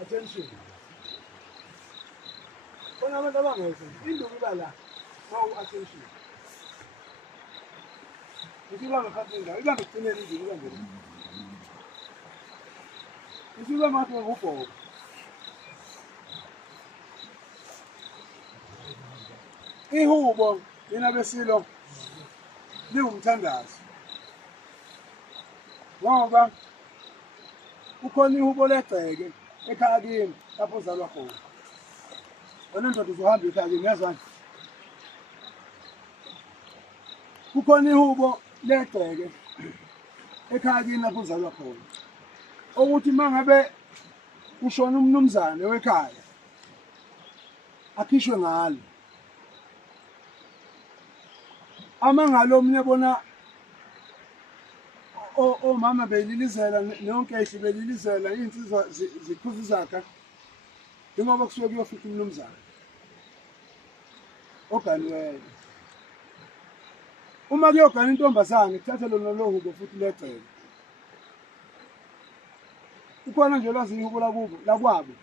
Attention. When I'm at attention. If you want to cut it down, you want to clean it. If you want to go ihubo inabesilo liwumthandazo ngoba ukhona ihubo legceke ekhaya kimi lapho uzalwa khona wena ndoda uzohamba ekhaya kimi yazwani ukhona ihubo legceke ekhaya kimi lapho uzalwa khona ukuthi mangabe ushona umnumzane wekhaya akhishwe ngalo amangalo omnye bona omama belilizela nonke ehle belilizela insizwa zikhuza izakha njengoba kusuke kuyofika umnumzane oganiweyo uma kuyogana intombazane kuthatha lona lohubo futhi legceke ukhona nje lwazi ihubo lakwabo